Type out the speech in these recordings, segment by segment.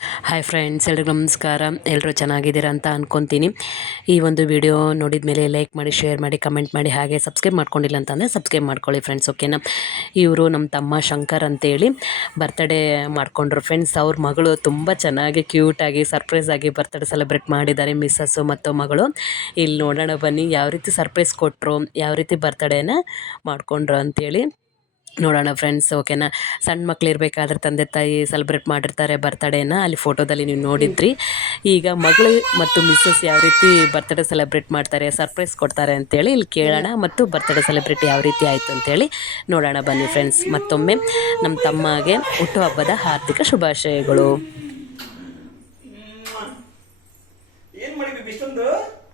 Hi friends, ಎಲ್ರಿಗೂ ನಮಸ್ಕಾರ. ಎಲ್ಲರೂ ಚೆನ್ನಾಗಿದ್ದೀರಾ ಅಂತ ಅಂದ್ಕೊತೀನಿ. ಈ ಒಂದು ವಿಡಿಯೋ ನೋಡಿದ ಮೇಲೆ ಲೈಕ್ ಮಾಡಿ, ಶೇರ್ ಮಾಡಿ, ಕಮೆಂಟ್ ಮಾಡಿ, ಹಾಗೆ ಸಬ್ಸ್ಕ್ರೈಬ್ ಮಾಡ್ಕೊಂಡಿಲ್ಲ ಅಂತಂದರೆ ಸಬ್ಸ್ಕ್ರೈಬ್ ಮಾಡ್ಕೊಳ್ಳಿ ಫ್ರೆಂಡ್ಸ್. ಓಕೆನಾ. ಇವರು ನಮ್ಮ ತಮ್ಮ ಶಂಕರ್ ಅಂತೇಳಿ ಬರ್ತ್ಡೇ ಮಾಡ್ಕೊಂಡ್ರು ಫ್ರೆಂಡ್ಸ್. ಅವ್ರ ಮಗಳು ತುಂಬ ಚೆನ್ನಾಗಿ ಕ್ಯೂಟಾಗಿ ಸರ್ಪ್ರೈಸ್ ಆಗಿ ಬರ್ತ್ಡೇ ಸೆಲೆಬ್ರೇಟ್ ಮಾಡಿದ್ದಾರೆ, ಮಿಸ್ಸಸ್ಸು ಮತ್ತು ಮಗಳು. ಇಲ್ಲಿ ನೋಡೋಣ ಬನ್ನಿ, ಯಾವ ರೀತಿ ಸರ್ಪ್ರೈಸ್ ಕೊಟ್ಟರು, ಯಾವ ರೀತಿ ಬರ್ತ್ಡೇನ ಮಾಡ್ಕೊಂಡ್ರು ಅಂತೇಳಿ ನೋಡೋಣ ಫ್ರೆಂಡ್ಸ್. ಓಕೆನಾ. ಸಣ್ಣ ಮಕ್ಳು ಇರಬೇಕಾದ್ರೆ ತಂದೆ ತಾಯಿ ಸೆಲೆಬ್ರೇಟ್ ಮಾಡಿರ್ತಾರೆ ಬರ್ತ್ಡೇನ, ಅಲ್ಲಿ ಫೋಟೋದಲ್ಲಿ ನೀವು ನೋಡಿದ್ರಿ. ಈಗ ಮಗಳು ಮತ್ತು ಮಿಸ್ಸಸ್ ಯಾವ ರೀತಿ ಬರ್ತ್ಡೇ ಸೆಲೆಬ್ರೇಟ್ ಮಾಡ್ತಾರೆ, ಸರ್ಪ್ರೈಸ್ ಕೊಡ್ತಾರೆ ಅಂತೇಳಿ ಇಲ್ಲಿ ಕೇಳೋಣ, ಮತ್ತು ಬರ್ತ್ಡೇ ಸೆಲೆಬ್ರೇಟ್ ಯಾವ ರೀತಿ ಆಯಿತು ಅಂತೇಳಿ ನೋಡೋಣ ಬನ್ನಿ ಫ್ರೆಂಡ್ಸ್. ಮತ್ತೊಮ್ಮೆ ನಮ್ಮ ತಮ್ಮಗೆ ಹುಟ್ಟುಹಬ್ಬದ ಹಾರ್ದಿಕ ಶುಭಾಶಯಗಳು.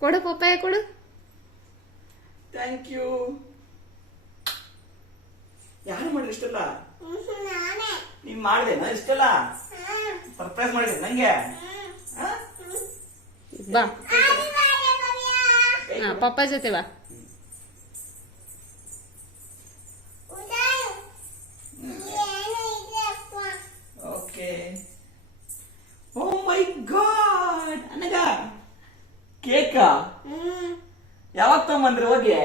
ಕೊಡು ಪಪ್ಪಾಯ ಕೊಡು. Thank you. ಯಾರು ಮಾಡಿದ್ರು ಇಷ್ಟೆಲ್ಲ? ನೀನ್ ಮಾಡಿದೆ ಇಷ್ಟೆಲ್ಲ ಸರ್ಪ್ರೈಸ್ ಮಾಡಿದೆ ನಂಗೆ. ಬಾ ಪಪ್ಪ ಜೊತೆ ಬಾ. ಓಕೆ. ಓ ಮೈ ಗಾಡ್, ಅನಗ ಕೇಕಾ ಯಾವಾಗ ತಗೊಂಬಂದ್ರಿ? ಹೋಗಿ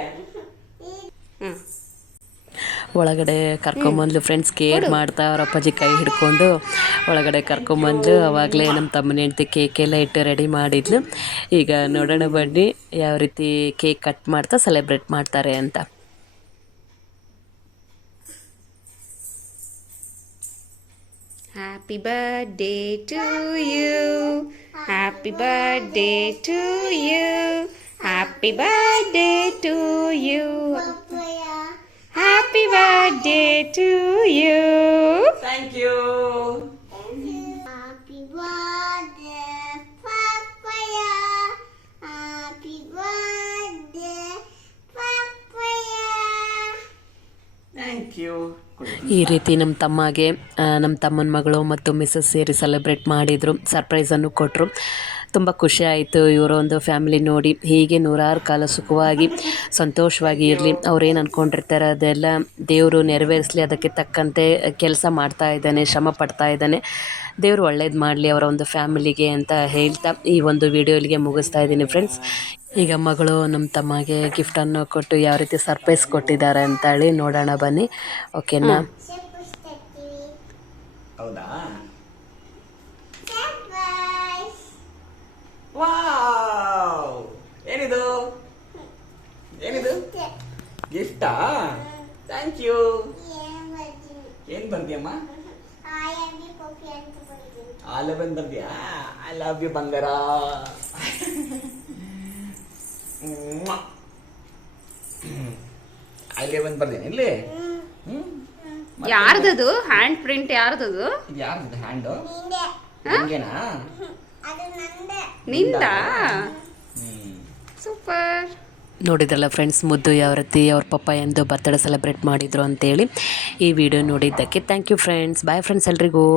ಒಳಗಡೆ ಕರ್ಕೊಂಬಂದ್ಲು ಫ್ರೆಂಡ್ಸ್. ಕೇಕ್ ಮಾಡ್ತಾ ಅವ್ರ ಅಪ್ಪಾಜಿ ಕೈ ಹಿಡ್ಕೊಂಡು ಒಳಗಡೆ ಕರ್ಕೊಂಬಂದು ಅವಾಗಲೇ ನಮ್ಮ ತಮ್ಮನ ಹೆಂಡ್ತಿ ಕೇಕೆಲ್ಲ ಇಟ್ಟು ರೆಡಿ ಮಾಡಿದ್ಲು. ಈಗ ನೋಡೋಣ ಬನ್ನಿ ಯಾವ ರೀತಿ ಕೇಕ್ ಕಟ್ ಮಾಡ್ತಾ ಸೆಲೆಬ್ರೇಟ್ ಮಾಡ್ತಾರೆ ಅಂತ. Happy birthday to you, happy birthday to you, happy birthday to you, happy birthday to you. Thank you. Happy birthday, Papaya. Happy birthday, Papaya. Thank you. ಈ ರೀತಿ ನಮ್ಮ ತಮ್ಮನ ಮಗಳು ಮತ್ತು ಮಿಸ್ಸಸ್ ಸೇರಿ ಸೆಲೆಬ್ರೇಟ್ ಮಾಡಿದರು, ಸರ್ಪ್ರೈಸನ್ನು ಕೊಟ್ಟರು. ತುಂಬ ಖುಷಿ ಆಯಿತು ಇವರ ಒಂದು ಫ್ಯಾಮಿಲಿ ನೋಡಿ. ಹೀಗೆ ನೂರಾರು ಕಾಲ ಸುಖವಾಗಿ ಸಂತೋಷವಾಗಿ ಇರಲಿ. ಅವ್ರೇನು ಅಂದ್ಕೊಂಡಿರ್ತಾರೆ ಅದೆಲ್ಲ ದೇವರು ನೆರವೇರಿಸಲಿ, ಅದಕ್ಕೆ ತಕ್ಕಂತೆ ಕೆಲಸ ಮಾಡ್ತಾ ಇದ್ದಾನೆ, ಶ್ರಮ ಪಡ್ತಾ ಇದ್ದಾನೆ. ದೇವರು ಒಳ್ಳೇದು ಮಾಡಲಿ ಅವರ ಒಂದು ಫ್ಯಾಮಿಲಿಗೆ ಅಂತ ಹೇಳ್ತಾ ಈ ಒಂದು ವಿಡಿಯೋ ಇಲ್ಲಿಗೆ ಮುಗಿಸ್ತಾ ಇದ್ದೀನಿ ಫ್ರೆಂಡ್ಸ್. ಈಗ ಮಗಳು ನಮ್ಮ ತಮ್ಮಗೆ ಗಿಫ್ಟನ್ನು ಕೊಟ್ಟು ಯಾವ ರೀತಿ ಸರ್ಪ್ರೈಸ್ ಕೊಟ್ಟಿದ್ದಾರೆ ಅಂತ ಹೇಳಿ ನೋಡೋಣ ಬನ್ನಿ. ಓಕೆನಾ. ಹೌದಾ? Surprise. ವಾವ್, ಏನಿದು? ಏನಿದು? ಗಿಫ್ಟಾ? Thank you. ಏನ್ ಬರ್ದಿಯಮ್ಮ? ಆಲೆಬನ್ ಬರ್ದಿಯಾ? ಐ ಲವ್ ಯು ಬಂಗಾರ. ಆಲೆಬನ್ ಬರ್ದೇನೆ ಇಲ್ಲಿ. ಯಾರ್ದದು ಹ್ಯಾಂಡ್ ಪ್ರಿಂಟ್? ಯಾರ್ದದು? ಯಾರ್ದು ಹ್ಯಾಂಡು? ನಿಂಗೇನಾ? ನಿಂದ? ಸೂಪರ್. ನೋಡಿದ್ರಲ್ಲ ಫ್ರೆಂಡ್ಸ್, ಮುದ್ದು ಯಾವ ರೀತಿ ಅವ್ರ ಪಪ್ಪ ಎಂದು ಬರ್ತ್ಡೇ ಸೆಲೆಬ್ರೇಟ್ ಮಾಡಿದರು ಅಂತೇಳಿ. ಈ ವಿಡಿಯೋ ನೋಡಿದ್ದಕ್ಕೆ thank you friends. Bye friends ಎಲ್ರಿಗೂ.